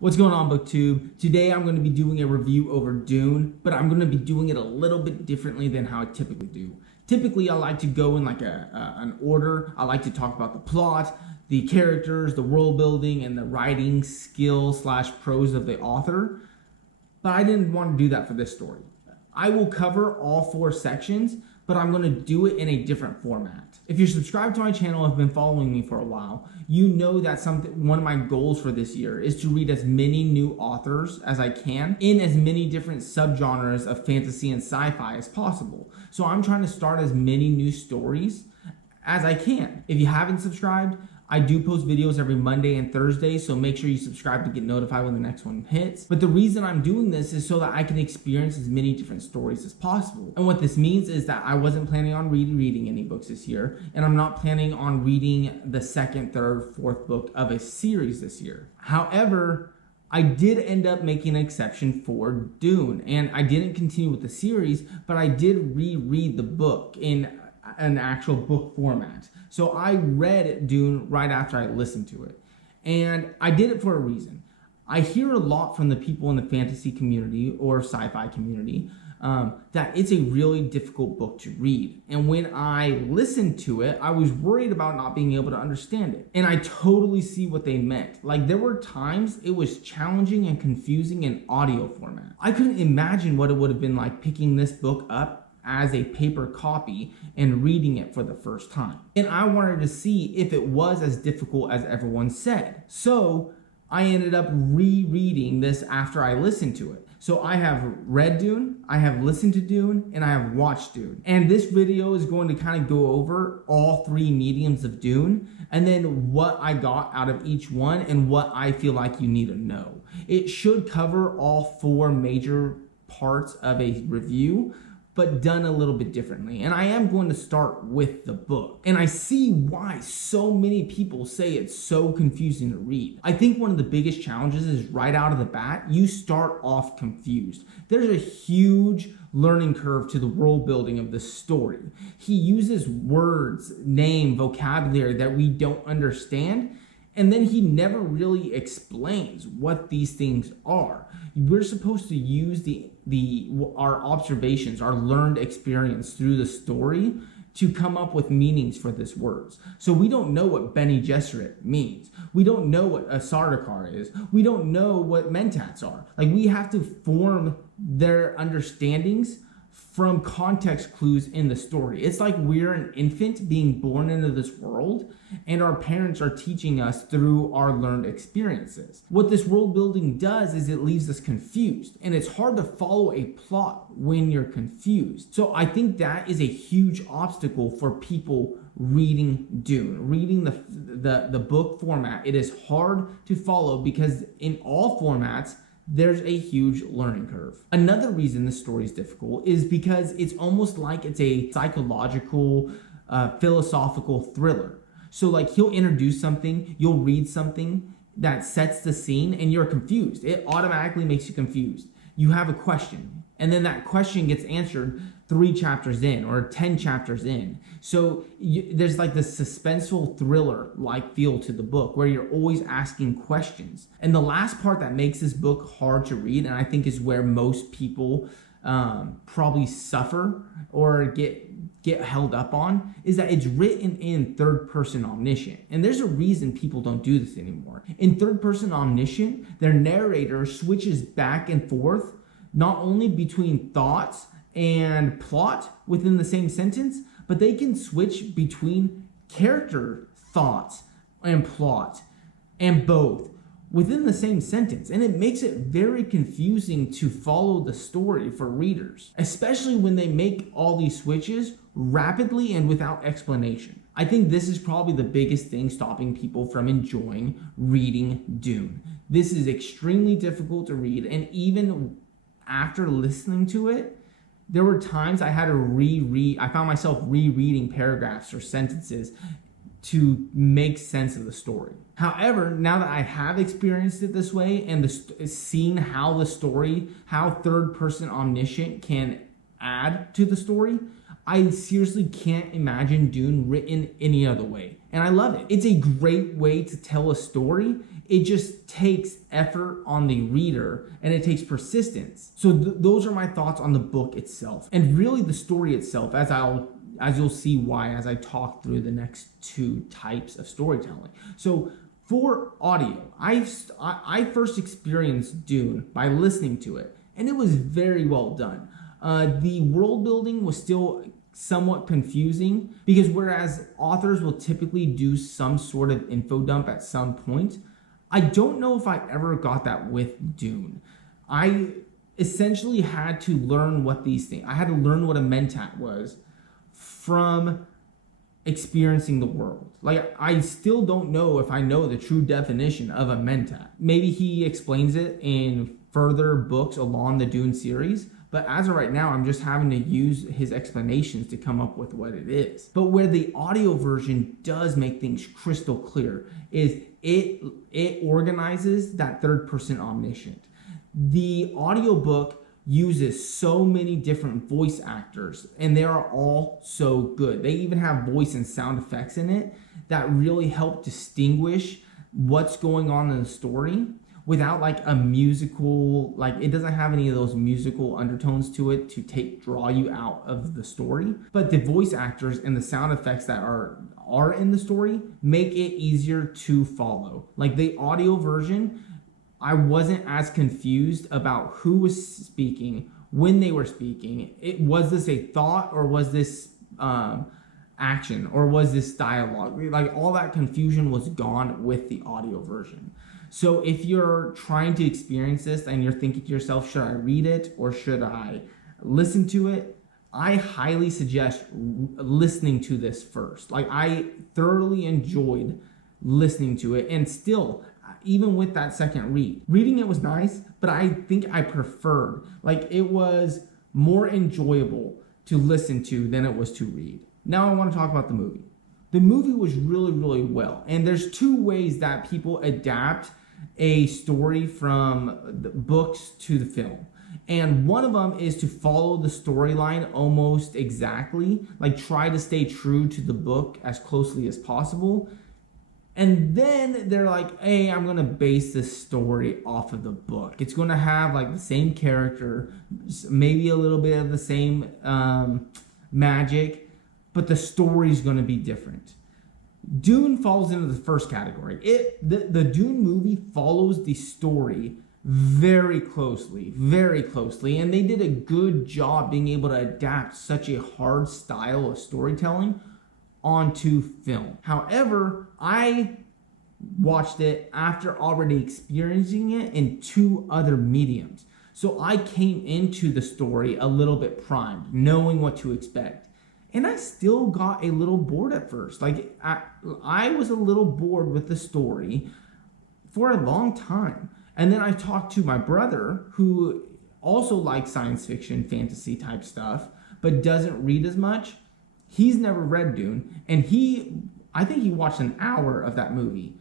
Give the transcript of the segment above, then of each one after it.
What's going on, BookTube? Today I'm going to be doing a review over Dune, but I'm going to be doing it a little bit differently than how I typically do. Typically, I like to go in like an order. I like to talk about the plot, the characters, the world building, and the writing skill / prose of the author. But I didn't want to do that for this story. I will cover all 4 sections, but I'm going to do it in a different format. If you're subscribed to my channel and have been following me for a while, you know that one of my goals for this year is to read as many new authors as I can in as many different subgenres of fantasy and sci-fi as possible. So I'm trying to start as many new stories as I can. If you haven't subscribed, I do post videos every Monday and Thursday, so make sure you subscribe to get notified when the next one hits. But the reason I'm doing this is so that I can experience as many different stories as possible. And what this means is that I wasn't planning on reading any books this year, and I'm not planning on reading the 2nd, 3rd, 4th book of a series this year. However, I did end up making an exception for Dune, and I didn't continue with the series, but I did reread the book in an actual book format. So I read Dune right after I listened to it. And I did it for a reason. I hear a lot from the people in the fantasy community or sci-fi community that it's a really difficult book to read. And when I listened to it, I was worried about not being able to understand it. And I totally see what they meant. Like, there were times it was challenging and confusing in audio format. I couldn't imagine what it would have been like picking this book up as a paper copy and reading it for the first time. And I wanted to see if it was as difficult as everyone said. So I ended up rereading this after I listened to it. So I have read Dune, I have listened to Dune, and I have watched Dune. And this video is going to kind of go over all 3 mediums of Dune, and then what I got out of each one and what I feel like you need to know. It should cover all 4 major parts of a review, but done a little bit differently. And I am going to start with the book. And I see why so many people say it's so confusing to read. I think one of the biggest challenges is right out of the bat, you start off confused. There's a huge learning curve to the world building of the story. He uses words, name, vocabulary that we don't understand, and then he never really explains what these things are. We're supposed to use our observations, our learned experience through the story to come up with meanings for these words. So we don't know what Bene Gesserit means. We don't know what a Sardaukar is. We don't know what mentats are. Like, we have to form their understandings from context clues in the story. It's like we're an infant being born into this world, and our parents are teaching us through our learned experiences. What this world building does is it leaves us confused, and it's hard to follow a plot when you're confused. So I think that is a huge obstacle for people reading Dune. Reading the book format, it is hard to follow because in all formats, there's a huge learning curve. Another reason this story is difficult is because it's almost like it's a psychological, philosophical thriller. So like, he'll introduce something, you'll read something that sets the scene, and you're confused. It automatically makes you confused. You have a question, and then that question gets answered 3 chapters in or 10 chapters in. So there's like this suspenseful thriller-like feel to the book where you're always asking questions. And the last part that makes this book hard to read, and I think is where most people probably suffer or get held up on, is that it's written in 3rd person omniscient. And there's a reason people don't do this anymore. In 3rd person omniscient, their narrator switches back and forth not only between thoughts and plot within the same sentence, but they can switch between character thoughts and plot and both within the same sentence. And it makes it very confusing to follow the story for readers, especially when they make all these switches rapidly and without explanation. I think this is probably the biggest thing stopping people from enjoying reading Dune. This is extremely difficult to read, and even after listening to it, there were times I had to I found myself rereading paragraphs or sentences to make sense of the story. However, now that I have experienced it this way and seen how the story, how 3rd person omniscient can add to the story, I seriously can't imagine Dune written any other way. And I love it. It's a great way to tell a story It just takes effort on the reader, and it takes persistence. So those are my thoughts on the book itself, and really the story itself, as you'll see why as I talk through the next two types of storytelling. So for audio, I first experienced Dune by listening to it, and it was very well done. The world building was still somewhat confusing, because whereas authors will typically do some sort of info dump at some point, I don't know if I ever got that with Dune. I essentially had to learn what these things, I had to learn what a mentat was from experiencing the world. Like, I still don't know if I know the true definition of a mentat. Maybe he explains it in further books along the Dune series, but as of right now, I'm just having to use his explanations to come up with what it is. But where the audio version does make things crystal clear is it organizes that third person omniscient. The audiobook uses so many different voice actors, and they are all so good. They even have voice and sound effects in it that really help distinguish what's going on in the story without like a musical, like it doesn't have any of those musical undertones to it to draw you out of the story. But the voice actors and the sound effects that are in the story make it easier to follow. Like the audio version, I wasn't as confused about who was speaking, when they were speaking. Was this a thought, or was this action, or was this dialogue? Like all that confusion was gone with the audio version. So if you're trying to experience this and you're thinking to yourself, should I read it or should I listen to it? I highly suggest listening to this first. Like, I thoroughly enjoyed listening to it, and still, even with that second reading it was nice, but I think I preferred, like, it was more enjoyable to listen to than it was to read. Now I want to talk about the movie. The movie was really, really well, and there's two ways that people adapt a story from the books to the film. And one of them is to follow the storyline almost exactly, like try to stay true to the book as closely as possible. And then they're like, hey, I'm going to base this story off of the book. It's going to have like the same character, maybe a little bit of the same magic, but the story's going to be different. Dune falls into the first category. The Dune movie follows the story very closely, and they did a good job being able to adapt such a hard style of storytelling onto film. However, I watched it after already experiencing it in two other mediums. So I came into the story a little bit primed, knowing what to expect. And I still got a little bored at first. Like, I was a little bored with the story for a long time. And then I talked to my brother, who also likes science fiction, fantasy type stuff, but doesn't read as much. He's never read Dune, and I think he watched an hour of that movie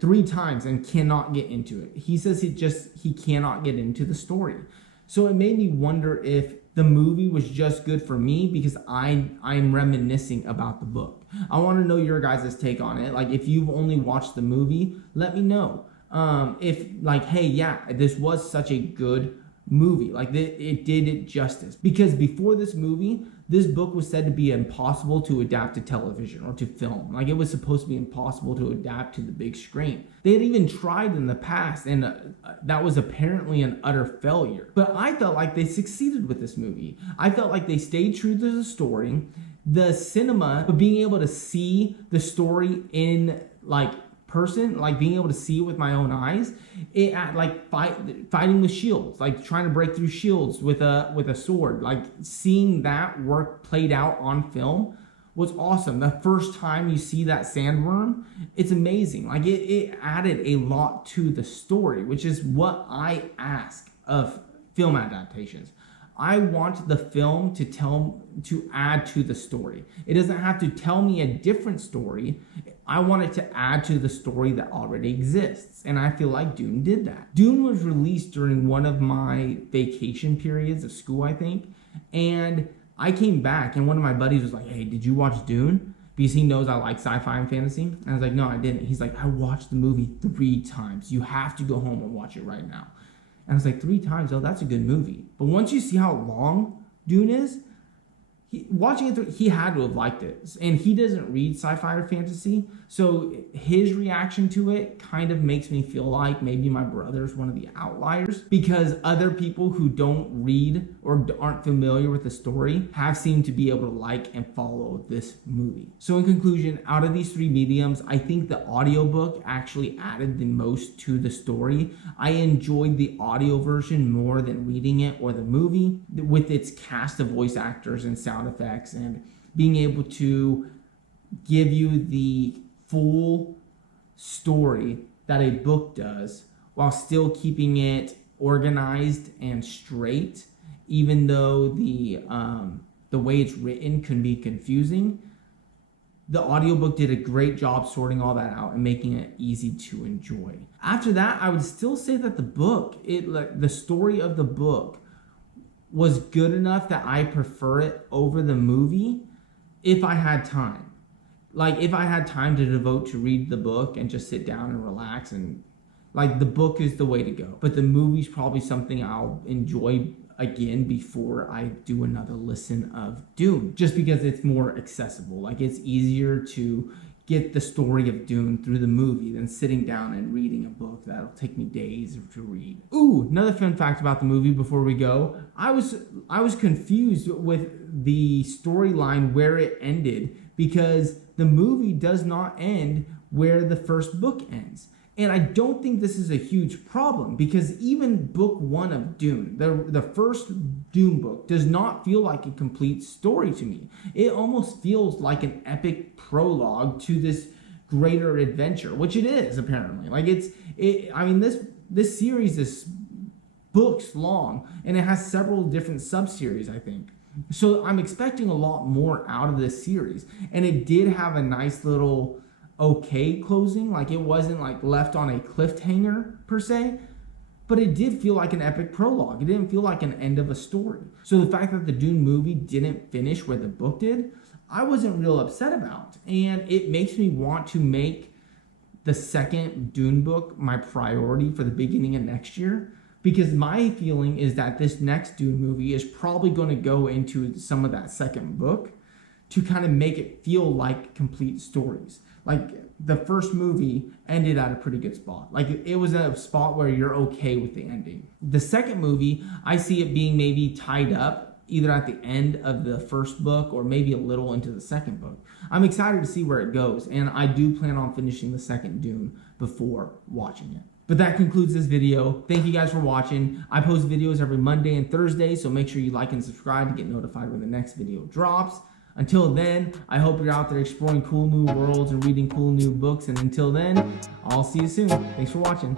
3 times and cannot get into it. He says he cannot get into the story. So it made me wonder if the movie was just good for me because I'm reminiscing about the book. I want to know your guys' take on it. Like, if you've only watched the movie, let me know. If like, hey, yeah, this was such a good movie. Like, it did it justice. Because before this movie, this book was said to be impossible to adapt to television or to film. Like, it was supposed to be impossible to adapt to the big screen. They had even tried in the past, and that was apparently an utter failure. But I felt like they succeeded with this movie. I felt like they stayed true to the story. The cinema, but being able to see the story in like person, like being able to see it with my own eyes, it like fighting with shields, like trying to break through shields with a sword, like seeing that work played out on film was awesome. The first time you see that sandworm, it's amazing. Like it added a lot to the story, which is what I ask of film adaptations. I want the film to add to the story. It doesn't have to tell me a different story. I want it to add to the story that already exists. And I feel like Dune did that. Dune was released during one of my vacation periods of school, I think. And I came back and one of my buddies was like, hey, did you watch Dune? because he knows I like sci-fi and fantasy. And I was like, no, I didn't. He's like, I watched the movie 3 times. You have to go home and watch it right now. And I was like, 3 times? Oh, that's a good movie. But once you see how long Dune is, watching it, he had to have liked it. And he doesn't read sci-fi or fantasy, so his reaction to it kind of makes me feel like maybe my brother's one of the outliers, because other people who don't read or aren't familiar with the story have seemed to be able to like and follow this movie. So in conclusion, out of these 3 mediums, I think the audiobook actually added the most to the story. I enjoyed the audio version more than reading it or the movie, with its cast of voice actors and sound effects, and being able to give you the full story that a book does while still keeping it organized and straight, even though the way it's written can be confusing. The audiobook did a great job sorting all that out and making it easy to enjoy. After that, I would still say that the story of the book was good enough that I prefer it over the movie if I had time. Like, if I had time to devote to read the book and just sit down and relax, and like, the book is the way to go. But the movie's probably something I'll enjoy again before I do another listen of Dune, just because it's more accessible. Like, it's easier to get the story of Dune through the movie than sitting down and reading a book that'll take me days to read. Ooh, another fun fact about the movie before we go. I was confused with the storyline where it ended, because the movie does not end where the first book ends. And I don't think this is a huge problem, because even book 1 of Dune, the first Dune book, does not feel like a complete story to me. It almost feels like an epic prologue to this greater adventure, which it is apparently. Like, this series is books long, and it has several different sub-series, I think. So I'm expecting a lot more out of this series, and it did have a nice little okay closing. Like, it wasn't like left on a cliffhanger per se, but it did feel like an epic prologue. It didn't feel like an end of a story. So the fact that the Dune movie didn't finish where the book did, I wasn't real upset about, and it makes me want to make the second Dune book my priority for the beginning of next year, because my feeling is that this next Dune movie is probably going to go into some of that second book to kind of make it feel like complete stories. Like, the first movie ended at a pretty good spot. Like, it was a spot where you're okay with the ending. The second movie, I see it being maybe tied up either at the end of the first book or maybe a little into the second book. I'm excited to see where it goes, and I do plan on finishing the second Dune before watching it. But that concludes this video. Thank you guys for watching. I post videos every Monday and Thursday, so make sure you like and subscribe to get notified when the next video drops. Until then, I hope you're out there exploring cool new worlds and reading cool new books. And until then, I'll see you soon. Thanks for watching.